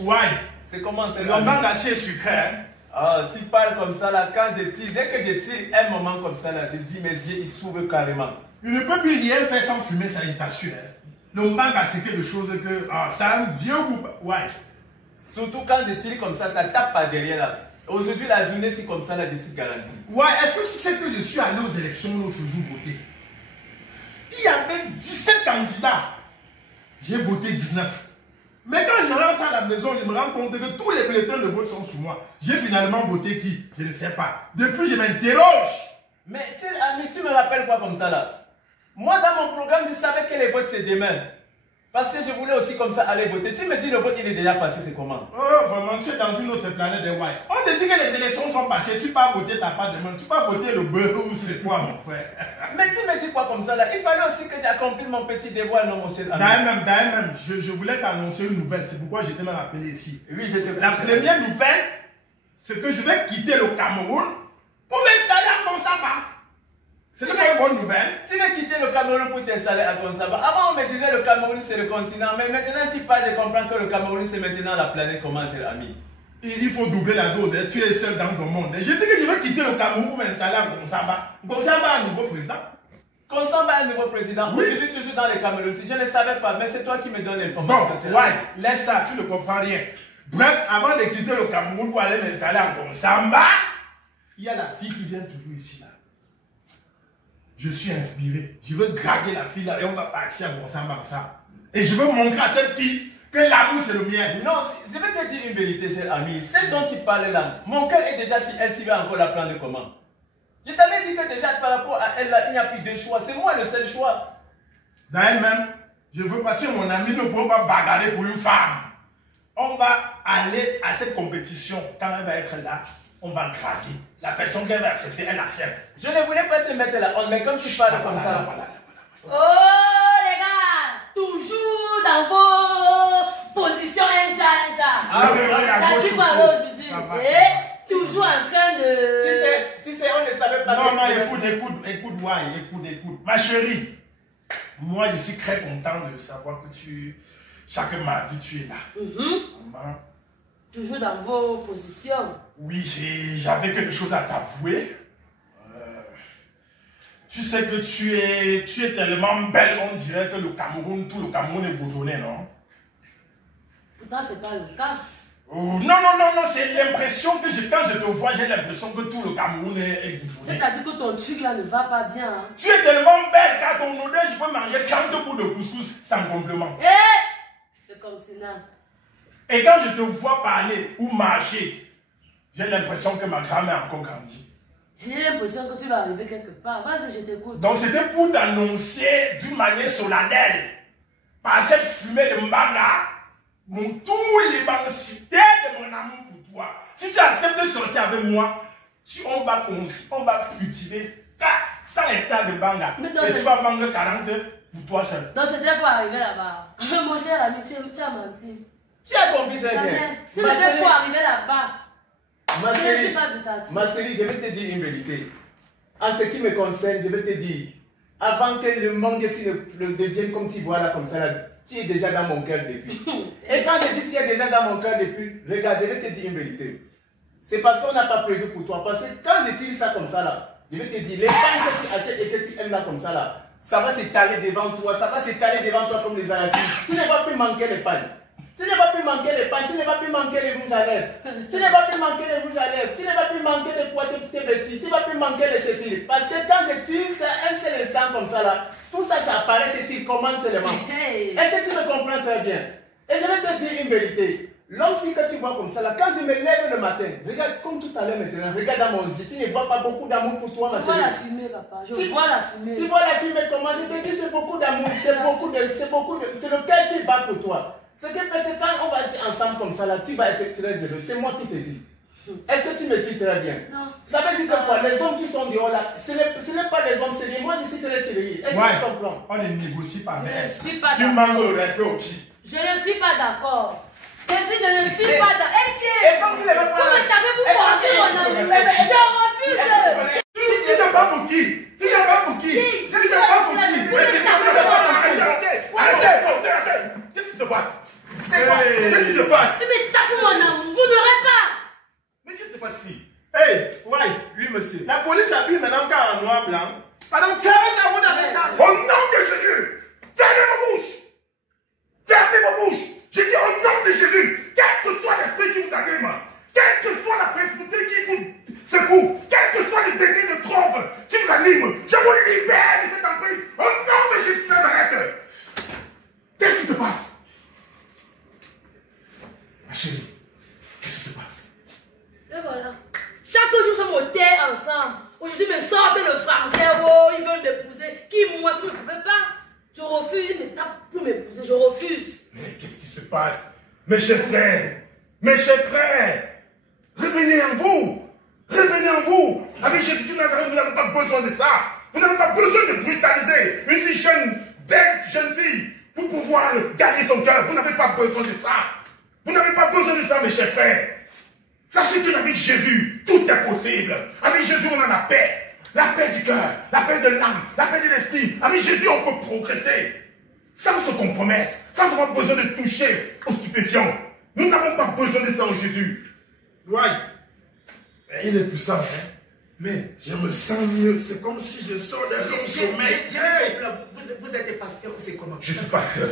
Ouais. C'est comment c'est Le manga c'est sucré. Hein? Ah, tu parles comme ça là, quand je tire, dès que je tire un moment comme ça là, je dis mes yeux ils s'ouvrent carrément. Il ne peut plus rien faire sans fumer, ça je t'assure. Hein? Le manga c'est quelque chose que ça a un vieux goût. Ouais. Surtout quand je tire comme ça tape pas derrière là. Aujourd'hui la journée c'est comme ça là, je suis garanti. Ouais, est-ce que tu sais que je suis allé aux élections l'autre jour voter? Il y avait 17 candidats. J'ai voté 19. Mais quand je rentre à la maison, je me rends compte que tous les bulletins de vote sont sur moi. J'ai finalement voté qui? Je ne sais pas. Depuis, je m'interroge. Mais ami, tu me rappelles quoi comme ça là? Moi, dans mon programme, je savais que les votes c'est demain. Parce que je voulais aussi comme ça aller voter. Tu me dis le vote il est déjà passé, c'est comment? Oh, vraiment, tu es dans une autre planète de white. On te dit que les élections sont passées, tu peux voter, t'as pas de main. Tu peux voter le beurre ou c'est quoi, mon frère? Mais tu me dis quoi comme ça là? Il fallait aussi que j'accomplisse mon petit devoir, non, mon cher ami. D'ailleurs même, je voulais t'annoncer une nouvelle. C'est pourquoi j'étais même appelé ici. Oui, je te La première nouvelle, c'est que je vais quitter le Cameroun pour m'installer à Konsaba. C'est pas une bonne nouvelle. Tu veux quitter le Cameroun pour t'installer à Konsaba. Avant, on me disait le Cameroun c'est le continent. Mais maintenant, tu parles de comprendre que le Cameroun c'est maintenant la planète. Comment c'est, ami? Il faut doubler la dose. Hein. Tu es seul dans ton monde. J'ai dit que je vais quitter le Cameroun pour m'installer à Konsaba. Konsaba a un nouveau président. Konsaba a un nouveau président. Oui. Je suis toujours dans le Cameroun. Si je ne savais pas, mais c'est toi qui me donnes l'information. Bon, ouais, laisse ça, tu ne comprends rien. Bref, avant de quitter le Cameroun pour aller m'installer à Konsaba, il y a la fille qui vient toujours ici là. Je suis inspiré. Je veux draguer la fille là et on va partir à Konsaba ensemble. Et je veux montrer à cette fille que l'amour c'est le mien. Non, je vais te dire une vérité, cher ami. Celle dont tu parlais là, mon cœur est déjà si elle, tu vas encore la prendre comment? Je t'avais dit que déjà par rapport à elle là, il n'y a plus de choix. C'est moi le seul choix. D'ailleurs même, je veux partir mon ami, ne pourrons pas bagarrer pour une femme. On va aller à cette compétition. Quand elle va être là, on va craquer. La personne qu'elle va accepter, elle accepte. Je ne voulais pas te mettre la honte, mais comme tu parles comme ça. Oh les gars, toujours dans vos positions inja. Ah oui, Ça dit quoi aujourd'hui? Et toujours en train de... Tu sais, on ne savait pas. Non, écoute, Ma chérie, moi je suis très content de savoir que chaque mardi tu es là. Toujours dans vos positions. Oui, j'avais quelque chose à t'avouer. Tu sais que tu es tellement belle, on dirait que tout le Cameroun est bourgeonnais, non? Pourtant, c'est pas le cas. Oh, non, c'est l'impression que quand je te vois, j'ai l'impression que tout le Cameroun est bourgeonné. C'est-à-dire que ton truc là ne va pas bien. Hein? Tu es tellement belle qu'à ton odeur, je peux manger 40 bouts de couscous sans complément. Le continent. Et quand je te vois parler ou marcher, j'ai l'impression que ma grand-mère a encore grandi. J'ai l'impression que tu vas arriver quelque part. Vas-y, je t'écoute. Donc c'était pour t'annoncer d'une manière solennelle, par cette fumée de mbaga, toute l'immensité de mon amour pour toi. Si tu acceptes de sortir avec moi, on va cultiver 100 hectares de banga. Et tu vas vendre 40 pour toi seul. Donc c'était pour arriver là-bas. Mon cher ami, tu as menti. Tu as compris très bien. C'était pour arriver là-bas. Ma chérie, je vais te dire une vérité. En ce qui me concerne, je vais te dire, avant que le monde le devienne comme tu vois là, comme ça, là, tu es déjà dans mon cœur depuis. Et quand je dis tu es déjà dans mon cœur depuis, regarde, je vais te dire une vérité. C'est parce qu'on n'a pas prévu pour toi. Parce que quand je dis ça comme ça là, je vais te dire, les pains que tu achètes et que tu aimes là comme ça là, ça va s'étaler devant toi, ça va s'étaler devant toi comme les arachides. Tu ne vas plus manquer les pains. Tu ne vas plus manquer les pains, tu ne vas plus manquer les rouges à lèvres. Tu ne vas plus manquer les rouges à lèvres. Tu ne vas plus manquer les poitrines pour tes petits. Tu ne vas plus manquer les chaussures. Parce que quand je tire ça, un seul instant comme ça là, tout ça, ça apparaît, c'est sur commande seulement. Est-ce que tu me comprends très bien? Et je vais te dire une vérité. L'homme, si que tu vois comme ça là, quand je me lève le matin, regarde comme tout à l'heure maintenant, regarde dans mon yeux, tu ne vois pas beaucoup d'amour pour toi, ma chérie. Je vois la fumée, papa. Je vois la fumée. Tu vois la fumée comment? Je te dis, c'est beaucoup d'amour, c'est le cœur qui bat pour toi. Ce qui fait que quand on va être ensemble comme ça, là, tu vas être très heureux. C'est moi qui te dis. Est-ce que tu me suis très bien? Non. Ça veut dire que quoi? Les hommes qui sont dehors là, ce n'est pas les hommes sérieux. Moi, je suis très sérieux. Est-ce que tu comprends? On ne négocie pas avec elle. Tu manques le respect au pied. Je ne suis pas d'accord. Je dis, je ne suis pas d'accord. Et comme tu ne veux pas. Vous me tapez pour forcer mon amour. Je refuse. Tu n'es pas pour qui? Tu n'es pas pour qui? Je ne sais pas pour qui. Arrêtez. Qu'est-ce qui se passe? C'est quoi? Qu'est-ce qui se passe? Mais tape mon amour, vous n'aurez pas. Mais qu'est-ce qui se passe ici? Hey, ouais. Oui, monsieur. La police habille maintenant qu'en noir blanc. Pardon, tiens, vous avez ça. Au nom de Jésus, fermez vos bouches. Fermez vos bouches. J'ai dit au nom de Jésus, quel que soit l'esprit qui vous anime, quelle que soit la principauté qui vous secoue, quel que soit le déni de trompe qui vous anime, je vous libère de cet emprise. Au nom de Jésus de Nazareth. Qu'est-ce qui se passe? Ma chérie, qu'est-ce qui se passe? Et voilà. Chaque jour, ça m'ôtait ensemble. Aujourd'hui, me sortent le français. Oh, ils veulent m'épouser. Qui, moi, je ne pouvais pas. Je refuse. Ils me tapent pour m'épouser. Je refuse. Mais qu'est-ce qui se passe? Mes chers frères, revenez en vous. Revenez en vous. Avec Jésus de Nazareth, vous n'avez pas besoin de ça. Vous n'avez pas besoin de brutaliser une si jeune, belle jeune fille pour pouvoir gagner son cœur. Vous n'avez pas besoin de ça. Vous n'avez pas besoin de ça, mes chers frères. Sachez qu'avec Jésus, tout est possible. Avec Jésus, on a la paix. La paix du cœur, la paix de l'âme, la paix de l'esprit. Avec Jésus, on peut progresser. Sans se compromettre, sans avoir besoin de toucher aux stupéfiants. Nous n'avons pas besoin de ça en Jésus. Ouais. Il est puissant, hein? Mais je me sens mieux. C'est comme si je sors d'un sommeil. Vous êtes pasteur ou c'est comment? Je suis pasteur.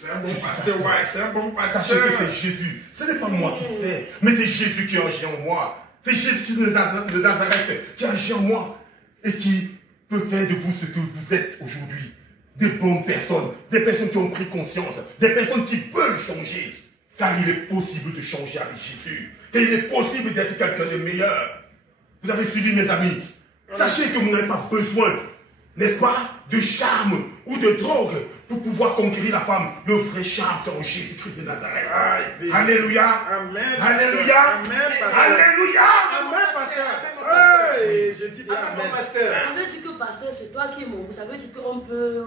C'est un bon pasteur, ouais, c'est un bon pasteur. Sachez que c'est Jésus. Ce n'est pas moi qui fais, mais c'est Jésus qui agit en moi. C'est Jésus de Nazareth qui agit en moi et qui peut faire de vous ce que vous êtes aujourd'hui. Des bonnes personnes, des personnes qui ont pris conscience, des personnes qui veulent changer. Car il est possible de changer avec Jésus. Car il est possible d'être quelqu'un de meilleur. Vous avez suivi, mes amis. Sachez que vous n'avez pas besoin, n'est-ce pas, de charme ou de drogue pour pouvoir conquérir la femme. Le vrai charme, c'est en Jésus-Christ de Nazareth. Alléluia. Amen. Alléluia. Amen, pasteur. Alléluia. Amen, pasteur. Hey, je dis bien amen. Pasteur. Ça veut dire que, pasteur, c'est toi qui es mon. Ça veut dire qu'on peut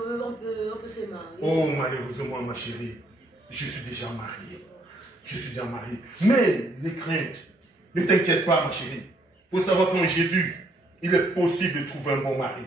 se marier. Oh, malheureusement, ma chérie, je suis déjà marié. Je suis déjà marié. Mais les craintes, ne t'inquiète pas, ma chérie. Il faut savoir qu'en Jésus, il est possible de trouver un bon mari.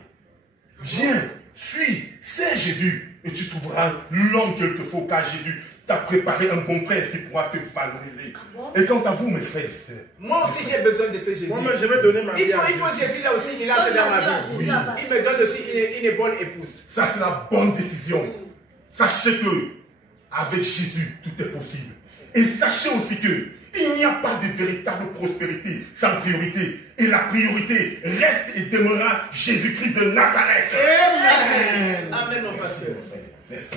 Viens, suis, c'est Jésus, et tu trouveras l'homme qu'il te faut, car Jésus t'a préparé un bon prince qui pourra te valoriser. Ah bon? Et quant à vous, mes frères et sœurs, Moi aussi, j'ai besoin de ce Jésus. Moi, je vais donner ma vie Il à faut Jésus là aussi, il entre dans ma vie. Oui. Il me donne aussi une bonne épouse. ça c'est la bonne décision. Sachez que avec Jésus, tout est possible. Et sachez aussi que il n'y a pas de véritable prospérité sans priorité. Et la priorité reste et demeurera Jésus-Christ de Nazareth. Amen. Amen, mon pasteur. Merci.